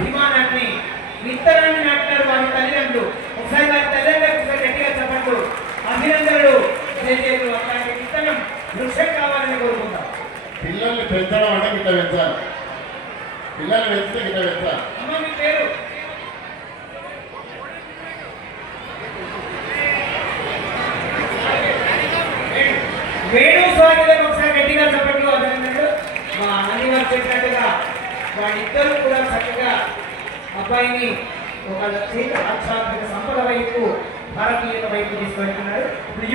అభిమానాన్ని విత్తనాన్ని నాటినారు వారి తల్లిదండ్రులు. ఒకసారి వారి తల్లిదండ్రులకు ఒకసారి గట్టిగా చెప్పండి, అభినందనలు తెలియజేయరు. అలాంటి విత్తనం వృక్షం కావాలని కోరుకుంటాం. పిల్లల్ని పెంచడం అంటే గిట్ట పెంచాలి, పిల్లల్ని పెంచితే గిట్ట పెంచాలి. అమ్మ మీ పేరు? వేణు స్వాగతం. ఒకసారి గట్టిగా చెప్పండి అభినందనలు. మా అన్నని వారు చెప్పినట్టుగా వాళ్ళిద్దరూ కూడా చక్కగా అబ్బాయిని ఒక చేత ఆధ్యాత్మిక సంపద వైపు, భారతీయత వైపు తీసుకెళ్తున్నారు. ఇప్పుడు